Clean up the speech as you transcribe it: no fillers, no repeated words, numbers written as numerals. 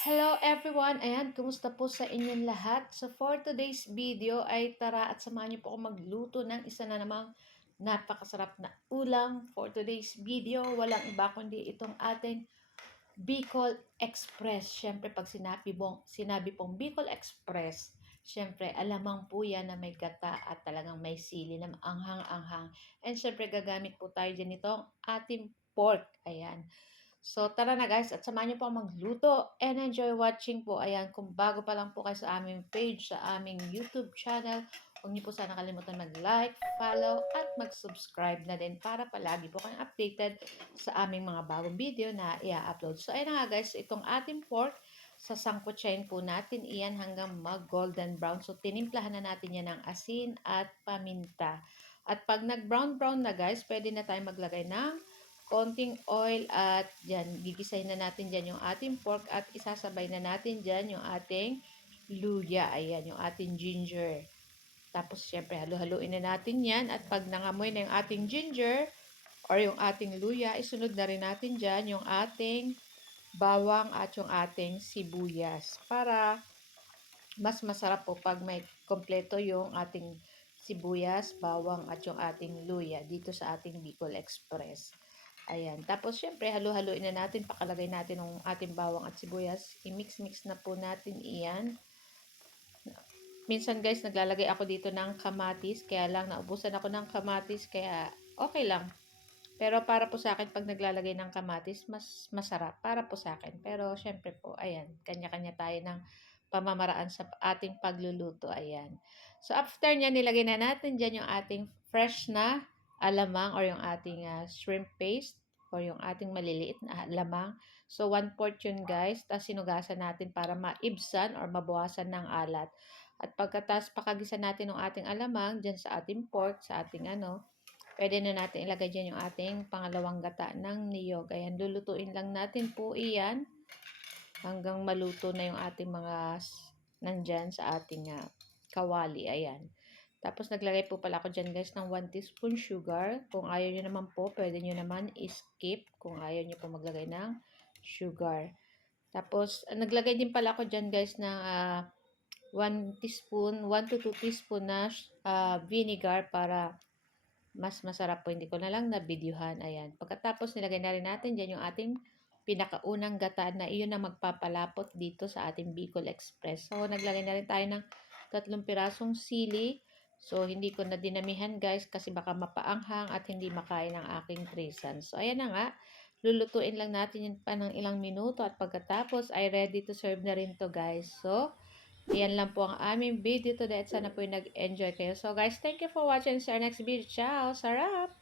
Hello everyone! Ayan, kumusta po sa inyong lahat? So for today's video ay tara at samahan niyo po ako magluto ng isa na namang napakasarap na ulam. For today's video, walang iba kundi itong ating Bicol Express. Siyempre pag sinabi pong Bicol Express, siyempre alamang po yan na may gata at talagang may sili na anghang-anghang. And siyempre gagamit po tayo dyan itong ating pork. Ayan. So, tara na guys at samahan niyo po ang magluto and enjoy watching po. Ayan, kung bago pa lang po kayo sa aming page, sa aming YouTube channel, huwag niyo po sana kalimutan mag-like, follow, at mag-subscribe na din para palagi po kayong updated sa aming mga bagong video na i-upload. So, ayun na nga guys, itong ating pork, sasangkutsahin po natin iyan hanggang mag-golden brown. So, tinimplahan na natin yan ng asin at paminta. At pag nag-brown-brown na guys, pwede na tayo maglagay ng konting oil at dyan, gigisahin na natin dyan yung ating pork at isasabay na natin dyan yung ating luya. Ayan, yung ating ginger. Tapos, syempre, halo-haluin na natin yan at pag nangamoy na yung ating ginger or yung ating luya, isunod na rin natin dyan yung ating bawang at yung ating sibuyas para mas masarap po pag may kompleto yung ating sibuyas, bawang at yung ating luya dito sa ating Bicol Express. Ayan. Tapos, syempre, halu-haluin na natin. Pakalagay natin ng ating bawang at sibuyas. I-mix-mix na po natin iyan. Minsan, guys, naglalagay ako dito ng kamatis. Kaya lang, naubusan ako ng kamatis. Kaya, okay lang. Pero para po sa akin, pag naglalagay ng kamatis, mas masarap. Para po sa akin. Pero, syempre po, ayan. Kanya-kanya tayo ng pamamaraan sa ating pagluluto. Ayan. So, after niya, nilagay na natin dyan yung ating fresh na alamang or yung ating shrimp paste or yung ating maliliit na lamang. So, 1/4 yun guys. Tapos, sinugasan natin para maibsan or mabawasan ng alat. At pagkatas pakagisa natin ng ating alamang dyan sa ating pork, sa ating pwede na natin ilagay dyan yung ating pangalawang gata ng niyog. Ayan, lulutuin lang natin po iyan hanggang maluto na yung ating mga nandyan sa ating kawali. Ayan. Tapos, naglagay po pala ako dyan guys ng 1 teaspoon sugar. Kung ayaw nyo naman po, pwede nyo naman skip kung ayaw nyo po maglagay ng sugar. Tapos, naglagay din pala ako dyan guys ng 1 teaspoon, 1 to 2 teaspoon na vinegar para mas masarap po. Hindi ko na lang na-videohan. Ayan. Pagkatapos, nilagay na rin natin dyan yung ating pinakaunang gata na iyon na magpapalapot dito sa ating Bicol Express. So, naglagay na rin tayo ng 3 pirasong sili. So, hindi ko na dinamihan guys kasi baka mapaanghang at hindi makain ng aking trisan. So, ayan na nga. Lulutuin lang natin yun pa ng ilang minuto at pagkatapos ay ready to serve na rin to guys. So, ayan lang po ang aming video today at sana po yung nag-enjoy kayo. So, guys, thank you for watching. See you next video. Ciao! Sarap!